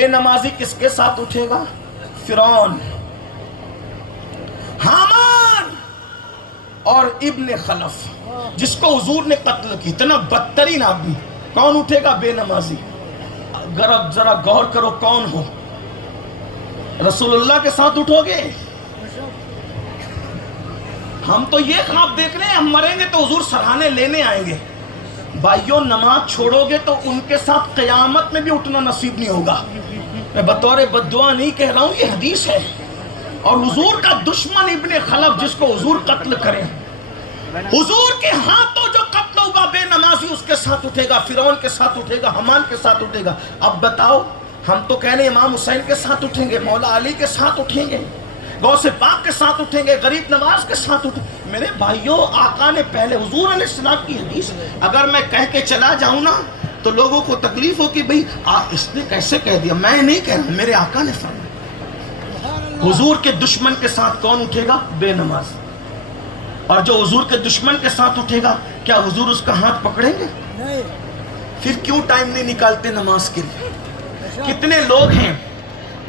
بے نمازی کس کے ساتھ اٹھے گا؟ فرعون، حامان اور ابن خلف، جس کو حضور نے قتل کی، اتنا بدترین آدمی۔ کون اٹھے گا؟ بے نمازی۔ ذرا غور کرو کون ہو؟ رسول اللہ کے ساتھ اٹھو گے؟ ہم تو یہ خواب دیکھ رہے ہیں ہم مریں گے تو حضور سرحانے لینے آئیں گے۔ بھائیوں، نماز چھوڑو گے تو ان کے ساتھ قیامت میں بھی اٹھنا نصیب نہیں ہوگا۔ میں بطور بددعا نہیں کہہ رہا ہوں، یہ حدیث ہے۔ اور حضور کا دشمن ابن خلف، جس کو حضور قتل کریں، حضور کے ہاتھوں جو قتل ہوگا، بے نمازی اس کے ساتھ اٹھے گا، فرعون کے ساتھ اٹھے گا، حمان کے ساتھ اٹھے گا۔ اب بتاؤ، ہم تو کہہ رہے ہیں امام حسین کے ساتھ اٹھیں گے، مولا علی کے ساتھ اٹھیں گے، غوث پاک کے ساتھ اٹھیں گے، غریب نواز کے ساتھ اٹھیں گے۔ میرے بھائیوں، آقا نے پہلے، حضور علیہ السلام کی حدیث، اگر میں کہہ کے چلا جاؤں نا تو لوگوں کو تکلیف ہو کہ بھئی اس نے کیسے کہہ دیا۔ میں نہیں کہہ رہا، میرے آقا نے فرمایا۔ حضور کے دشمن کے ساتھ کون اٹھے گا؟ بے نماز۔ اور جو حضور کے دشمن کے ساتھ اٹھے گا، کیا حضور اس کا ہاتھ پکڑیں گے؟ پھر کیوں ٹائم نہیں نکالتے نماز کے لیے؟ کتنے لوگ ہیں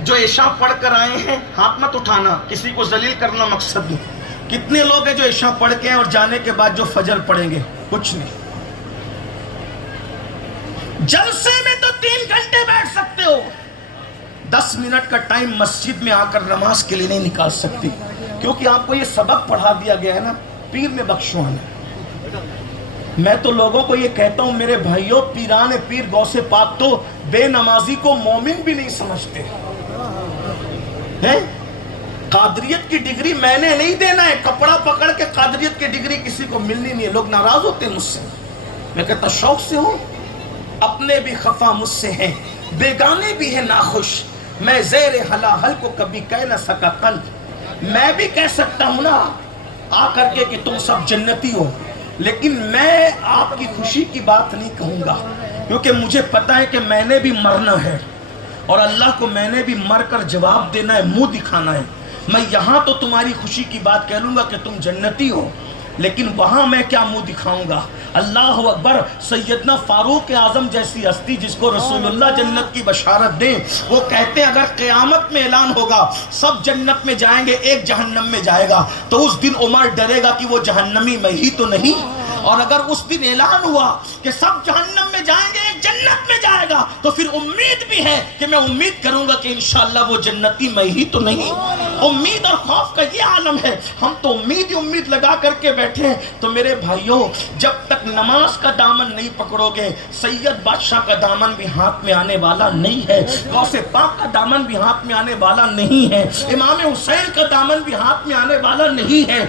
جو عشاء پڑھ کر آئے ہیں، ہاتھ مت اٹھانا، کسی کو ذلیل کرنا مقصد نہیں۔ کتنے لوگ ہیں جو عشاء پڑھ کے ہیں اور جانے کے بعد جو فجر پڑھیں گے؟ کچھ نہیں۔ جلسے میں تو 3 گھنٹے بیٹھ سکتے ہو، 10 منٹ کا ٹائم مسجد میں آ کر نماز کے لیے نہیں نکال سکتی، کیونکہ آپ کو یہ سبق پڑھا دیا گیا ہے نا، پیر میں بخشوانا۔ میں تو لوگوں کو یہ کہتا ہوں، میرے بھائیوں، پیران پیر غوث پاک تو بے نمازی کو مومن بھی نہیں سمجھتے ہیں۔ قادریت کی ڈگری میں نے نہیں دینا ہے، کپڑا پکڑ کے قادریت کی ڈگری کسی کو ملنی نہیں ہے۔ لوگ ناراض ہوتے ہیں مجھ سے، میں کہتا شوق سے ہوں، اپنے بھی خفا مجھ سے ہیں، بیگانے بھی ہیں ناخوش، میں زیر حلاحل کو کبھی کہہ نہ سکا قلب۔ میں بھی کہہ سکتا ہوں نا آ کر کے کہ تم سب جنتی ہو، لیکن میں آپ کی خوشی کی بات نہیں کہوں گا، کیونکہ مجھے پتا ہے کہ میں نے بھی مرنا ہے، اور اللہ کو میں نے بھی مر کر جواب دینا ہے، منہ دکھانا ہے۔ میں یہاں تو تمہاری خوشی کی بات کہہ لوں گا کہ تم جنتی ہو، لیکن وہاں میں کیا منہ دکھاؤں گا؟ اللہ اکبر۔ سیدنا فاروق اعظم جیسی ہستی، جس کو رسول اللہ جنت کی بشارت دیں، وہ کہتے ہیں اگر قیامت میں اعلان ہوگا سب جنت میں جائیں گے، ایک جہنم میں جائے گا، تو اس دن عمر ڈرے گا کہ وہ جہنمی میں ہی تو نہیں۔ اور اگر اس دن اعلان ہوا کہ سب جہنم میں جائیں گے، ایک جنت میں جائے گا، تو پھر امید بھی ہے کہ میں امید کروں گا کہ انشاءاللہ وہ جنتی میں ہی تو نہیں۔ امید اور خوف کا یہ عالم ہے، ہم تو امید ہی امید لگا کر کے بیٹھے ہیں۔ تو میرے بھائیوں، جب تک نماز کا دامن نہیں پکڑو گے، سید بادشاہ کا دامن بھی ہاتھ میں آنے والا نہیں ہے، غوث پاک کا دامن بھی ہاتھ میں آنے والا نہیں ہے، امام حسین کا دامن بھی ہاتھ میں آنے والا نہیں ہے۔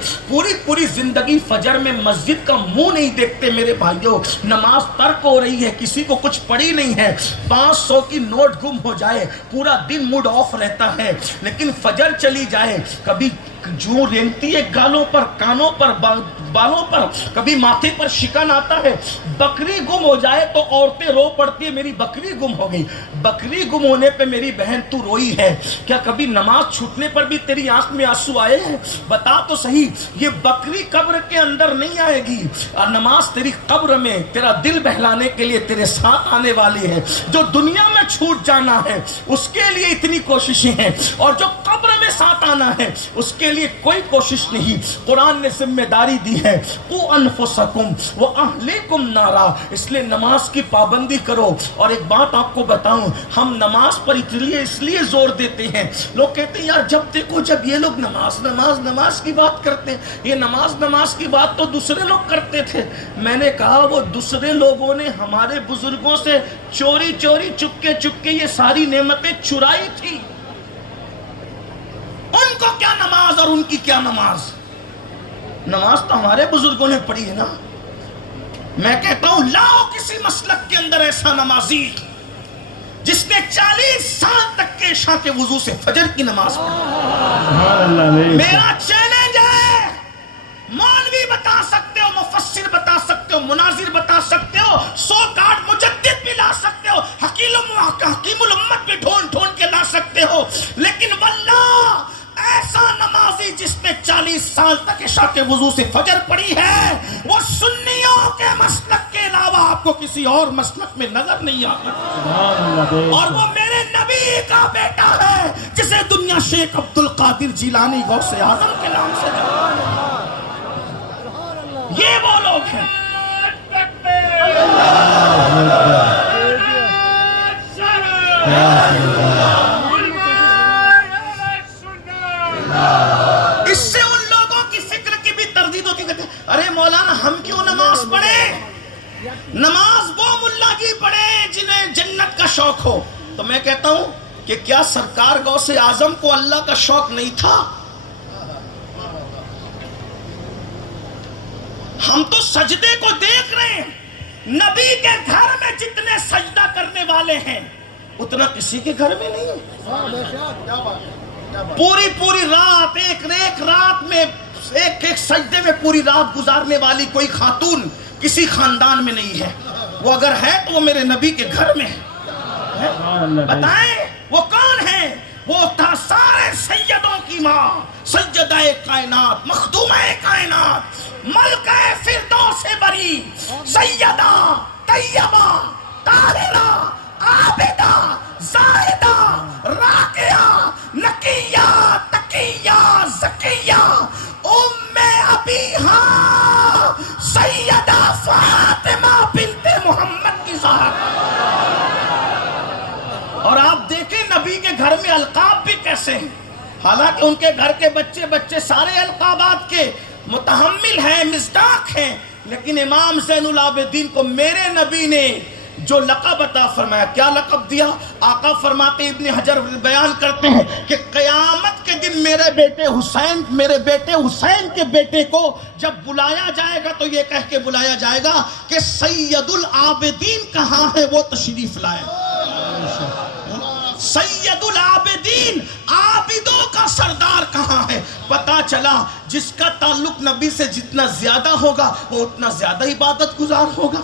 پوری زندگی فجر میں مسجد کا منہ نہیں دیکھتے میرے بھائیوں، نماز ترک ہو رہی ہے، کسی کو کچھ پڑی نہیں ہے، 500 کی نوٹ گم ہو جائے، پورا دن موڈ آف رہتا ہے، لیکن فجر چلی جائے، کبھی جو رینگتی ہے گالوں پر، کانوں پر، بالوں پر، کبھی ماتھے پر شکن آتا ہے، بکری گم ہو جائے تو عورتیں رو پڑتی ہے میری بکری گم ہو گئی۔ بکری گم ہونے پہ میری بہن تو روئی ہے، کیا کبھی نماز چھوٹنے پر بھی تیری آنکھ میں آنسو آئے ہیں؟ بتا تو صحیح، یہ بکری قبر کے اندر نہیں آئے گی، اور نماز تیری قبر میں تیرا دل بہلانے کے لیے تیرے ساتھ آنے والی ہے۔ جو دنیا میں چھوٹ جانا ہے اس کے لیے اتنی کوششیں ہیں، اور جو قبر میں ساتھ آنا ہے اس کے لیے کوئی کوشش نہیں۔ قرآن نے ذمہ داری دی ہے، قُوا أَنفُسَكُمْ وَأَهْلِكُمْ نَارًا، اس لیے نماز کی پابندی کرو۔ اور ایک بات آپ کو بتاؤں، ہم نماز پر اس لیے زور دیتے ہیں، لوگ کہتے ہیں یار جب دیکھو جب یہ لوگ نماز کی بات کرتے ہیں، یہ نماز کی بات تو دوسرے لوگ کرتے تھے۔ میں نے کہا وہ دوسرے لوگوں نے ہمارے بزرگوں سے چوری چپکے یہ ساری نعمتیں چرائی تھی، ان کو کیا نماز اور ان کی کیا نماز؟ نماز تو ہمارے بزرگوں نے پڑھی ہے نا۔ میں کہتا ہوں لاؤ کسی مسلک کے اندر ایسا نمازی جس نے 40 سال تک کے عشاء کے وضو سے فجر کی نماز پڑھی۔ میرا چیلنج ہے، مولوی بتا سکتے ہو، مفسر بتا سکتے ہو، مناظر بتا سکتے ہو، 100 کارڈ مجدد بھی لا سکتے ہو، حکیم الامت بھی ڈھونڈ کے لا سکتے ہو، لیکن واللہ ایسا نمازی جس نے 40 سال تک عشاء کے وضو سے فجر پڑھی ہے، وہ سنیوں کے مسلک کے علاوہ آپ کو کسی اور مسلک میں نظر نہیں آتا، اور وہ میرے نبی کا بیٹا ہے جسے دنیا شیخ عبد القادر جیلانی غوث اعظم کے نام سے یہ وہ لوگ ہیں. اس سے ان لوگوں کی فکر کی بھی تردید ہوتی ہے. ارے مولانا ہم کیوں نماز پڑھیں؟ نماز وہ ملا جی پڑھیں جنہیں جنت کا شوق ہو. تو میں کہتا ہوں کہ کیا سرکار غوث اعظم کو اللہ کا شوق نہیں تھا؟ ہم تو سجدے کو دیکھ رہے ہیں. نبی کے گھر میں جتنے سجدہ کرنے والے ہیں اتنا کسی کے گھر میں نہیں ہے. پوری پوری رات ایک رات میں ایک سجدے میں پوری رات گزارنے والی کوئی خاتون کسی خاندان میں نہیں ہے. وہ اگر ہے تو وہ میرے نبی کے گھر میں ہے. بتائیں وہ کون ہے؟ وہ تھا سارے سیدوں کی ماں، سیدہ کائنات، مخدومہ کائنات، ملکہ فردوس بری، سیدہ طیبہ طاہرہ عابدہ زاہدہ راقیہ نقیہ تقیہ زکیہ ام ابیہا سیدہ فاطمہ بنت محمد کی ذات. اور آپ دیکھیں نبی کے گھر میں القاب بھی کیسے ہیں. حالانکہ ان کے گھر کے بچے سارے القابات کے متحمل ہیں، مصداق ہیں، لیکن امام زین العابدین کو میرے نبی نے جو لقب عطا فرمایا، کیا لقب دیا؟ آقا فرماتے، ابن حجر بیان کرتے ہیں کہ قیامت کے دن میرے بیٹے حسین کے بیٹے کو جب بلایا جائے گا تو یہ کہہ کے بلایا جائے گا کہ سید العابدین کہاں ہے، وہ تشریف لائے. سید العابدین، عابدوں کا سردار کہاں ہے؟ پتا چلا جس کا تعلق نبی سے جتنا زیادہ ہوگا وہ اتنا زیادہ عبادت گزار ہوگا.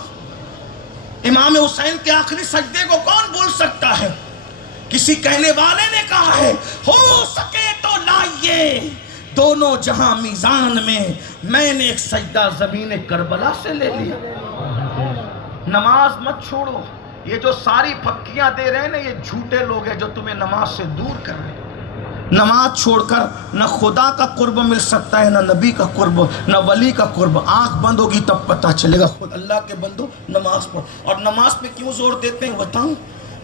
امام حسین کے آخری سجدے کو کون بھول سکتا ہے؟ کسی کہنے والے نے کہا ہے، ہو سکے تو لائیے دونوں جہاں میزان میں نے ایک سجدہ زمین کربلا سے لے لیا. نماز مت چھوڑو. یہ جو ساری پھکیاں دے رہے ہیں نا، یہ جھوٹے لوگ ہیں جو تمہیں نماز سے دور کر رہے ہیں. نماز چھوڑ کر نہ خدا کا قرب مل سکتا ہے، نہ نبی کا قرب، نہ ولی کا قرب. آنکھ بند ہوگی تب پتہ چلے گا. خود اللہ کے بندو نماز پڑھ. اور نماز پہ کیوں زور دیتے ہیں بتاؤں؟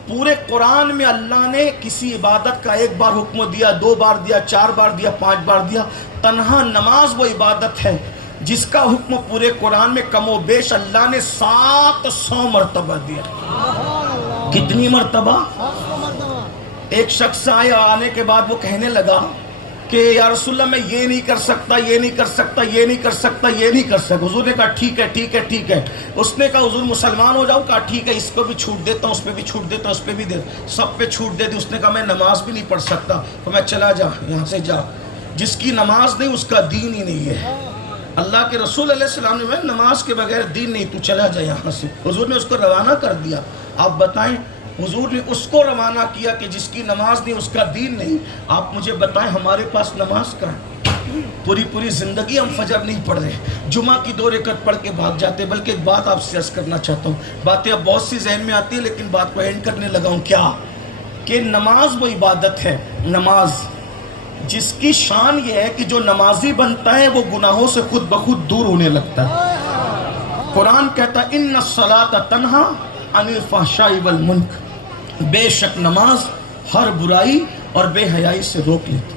پورے قرآن میں اللہ نے کسی عبادت کا ایک بار حکم دیا، 2 بار دیا، 4 بار دیا، 5 بار دیا. تنہا نماز وہ عبادت ہے جس کا حکم پورے قرآن میں کم و بیش اللہ نے 700 مرتبہ دیا. کتنی مرتبہ؟ ایک شخص آنے کے بعد وہ کہنے لگا کہ یا رسول اللہ میں یہ نہیں کر سکتا، یہ نہیں کر سکتا، یہ نہیں کر سکتا، یہ نہیں کر سکتا. حضور نے کہا ٹھیک ہے ٹھیک ہے ٹھیک ہے. اس نے کہا حضور مسلمان ہو جاؤں؟ کہا ٹھیک ہے، اس کو بھی چھوٹ دیتا ہوں، اس پہ بھی چھوٹ دیتا ہوں، اس پہ بھی دے، سب پہ چھوٹ دے دی. اس نے کہا میں نماز بھی نہیں پڑھ سکتا. تو میں چلا جا یہاں سے جا. جس کی نماز نہیں اس کا دین ہی نہیں ہے. اللہ کے رسول علیہ السلام نے نماز کے بغیر دین نہیں، تو چلا جا یہاں سے. حضور نے اس کو روانہ کر دیا. آپ بتائیں حضور نے اس کو روانہ کیا کہ جس کی نماز نہیں اس کا دین نہیں. آپ مجھے بتائیں ہمارے پاس نماز کا پوری زندگی ہم فجر نہیں پڑھ رہے، جمعہ کی 2 رکعت پڑھ کے بھاگ جاتے. بلکہ ایک بات آپ سے عرض کرنا چاہتا ہوں، باتیں اب بہت سی ذہن میں آتی ہیں لیکن بات کو اینڈ کرنے لگا ہوں. کیا کہ نماز وہ عبادت ہے، نماز جس کی شان یہ ہے کہ جو نمازی بنتا ہے وہ گناہوں سے خود بخود دور ہونے لگتا ہے. قرآن کہتا ہے ان الصلاۃ تنہا عن الفحشاء والمنکر، بے شک نماز ہر برائی اور بے حیائی سے روک لیتی.